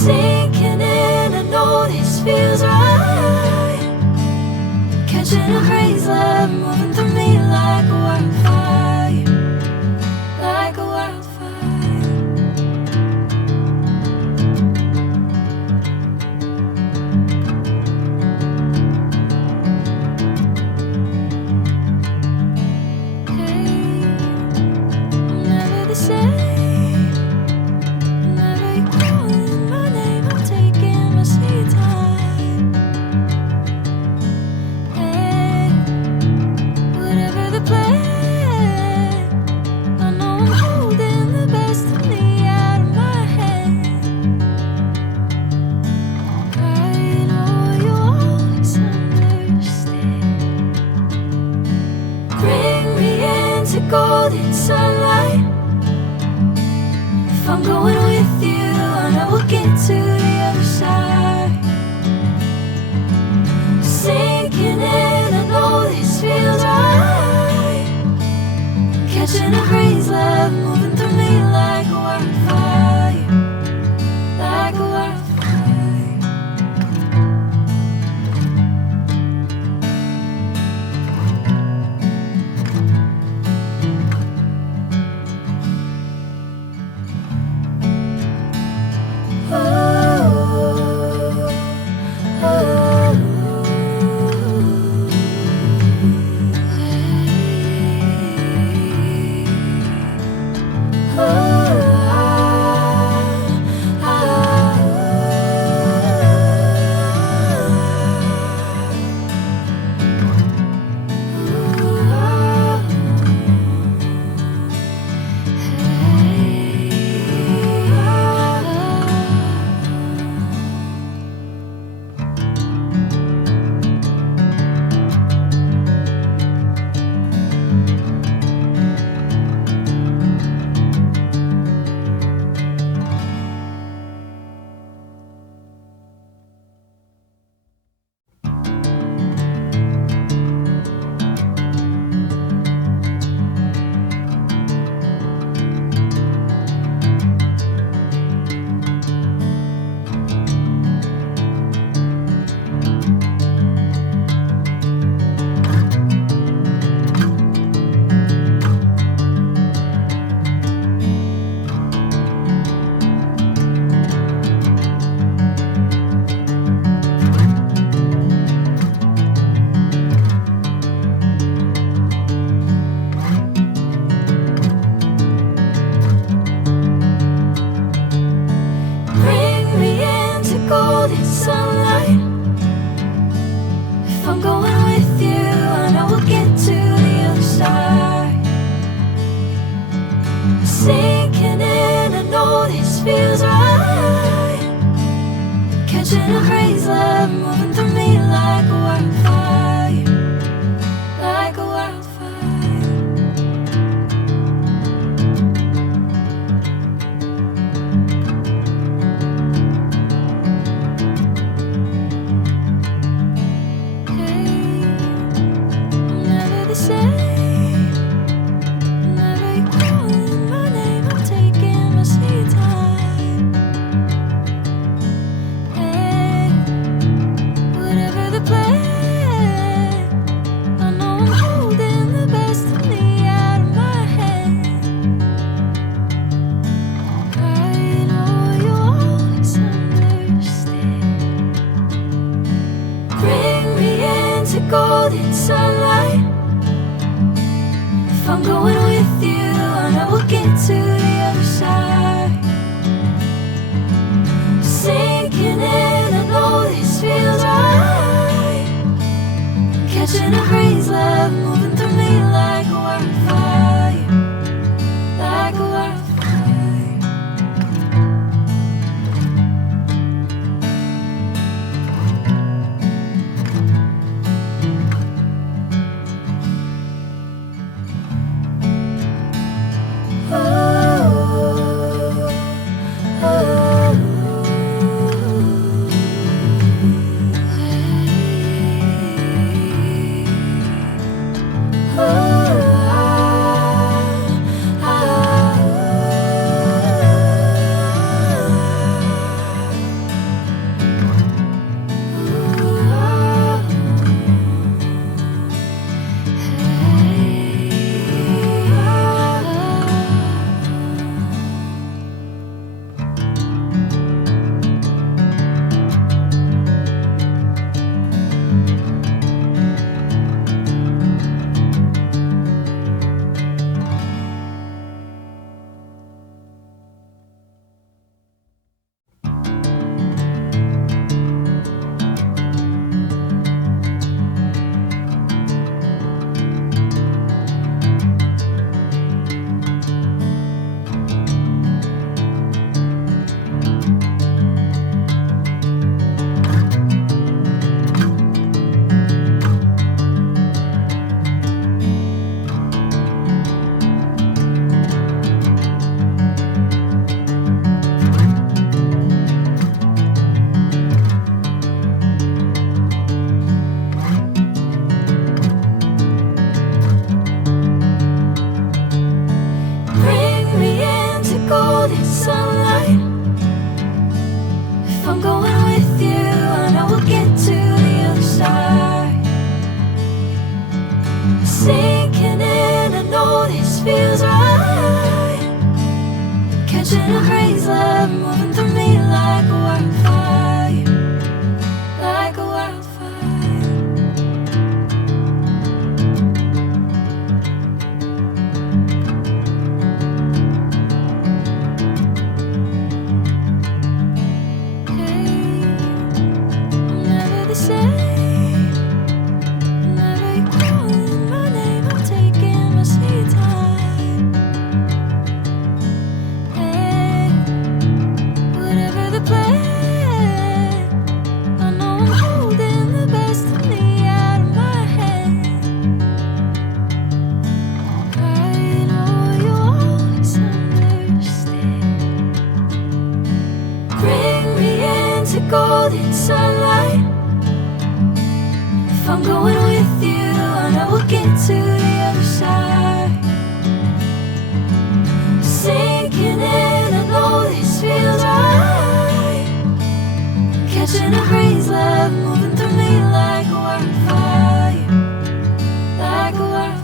Sinking in, I know this feels right. Catching a breeze, love moving through me like a wildfire, like a wildfire. Hey, I'm never the same. Golden sunlight. If I'm going with you, I know we'll get to the other side. Sinking in, I know this feels right. Catching a breeze, love moving through me like a wildfire, like a wildfire. Catching a breeze, love moving through me like a wildfire, like a wildfire. Hey, I'm never the same. Whenever you're calling my name, I'm taking my sweet time. Golden sunlight. If I'm going with you, I know we'll get to the other side. Sinking in, I know this feels right. Catching a breeze, love moving through me like a wildfire, like a wildfire. Oh. I'm going with you, I know we'll get to the other side. Sinking in, I know this feels right. Catching a breeze, love moving through me like a wildfire, like a wildfire. The same. Whenever you're calling my name, I'm taking my sweet time. Hey, whatever the plan, I know I'm holding the best of me out of my hand. I know you always understand. Bring me into golden sunlight. If I'm going with you, I know we'll get to the other side. Sinking in, I know this feels right. Catching a breeze, love moving through me like a wildfire, like a wildfire.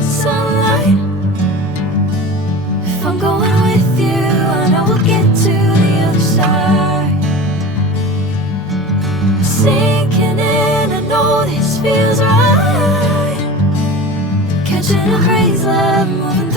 Sunlight. If I'm going with you, I know we'll get to the other side. Sinking in, I know this feels right. Catching a breeze, love moving